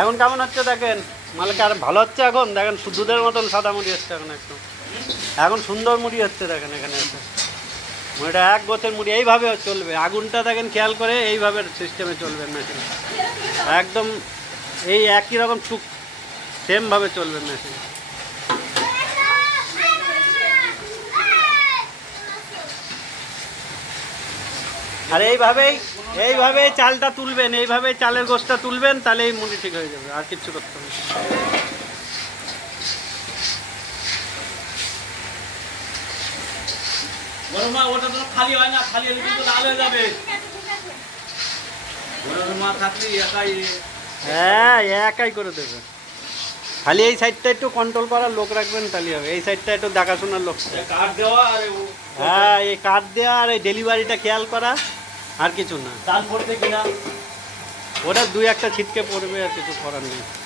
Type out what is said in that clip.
এখন কেমন হচ্ছে দেখেন? মালিক আর ভালো হচ্ছে এখন? দেখেন দুধের মতন সাদা মুড়ি হচ্ছে এখন একদম। এখন সুন্দর মুড়ি হচ্ছে দেখেন এখানে এসে। মুড়িটা এক গোছের মুড়ি, এইভাবে চলবে। আগুনটা দেখেন খেয়াল করে এইভাবে সিস্টেমে চলবে মেশিন একদম এই একই রকম সেমভাবে চলবে মেশিন আর এইভাবেই এইভাবেই চালটা তুলবেন এইভাবেই চালের গোষ্ঠটা তুলবেন তাহলে এই মুড়ি ঠিক হয়ে যাবে আর কিচ্ছু করতে হবে না। ওটা তো খালি হয় না খালি হলে কিন্তু লাল হয়ে যাবে। বড় থাকলে একাই হ্যাঁ একাই করে দেবে। খালি এই সাইডটা একটু কন্ট্রোল করার লোক রাখবেন তাহলে হবে। এই সাইডটা একটু দেখাশোনার লোক। দেওয়া আর হ্যাঁ এই কাঠ দেওয়া আর এই ডেলিভারিটা খেয়াল করা। আর কিছু না। চাল পড়বে কিনা? ওটা দুই একটা ছিটকে পড়বে আর কিছু করার নেই।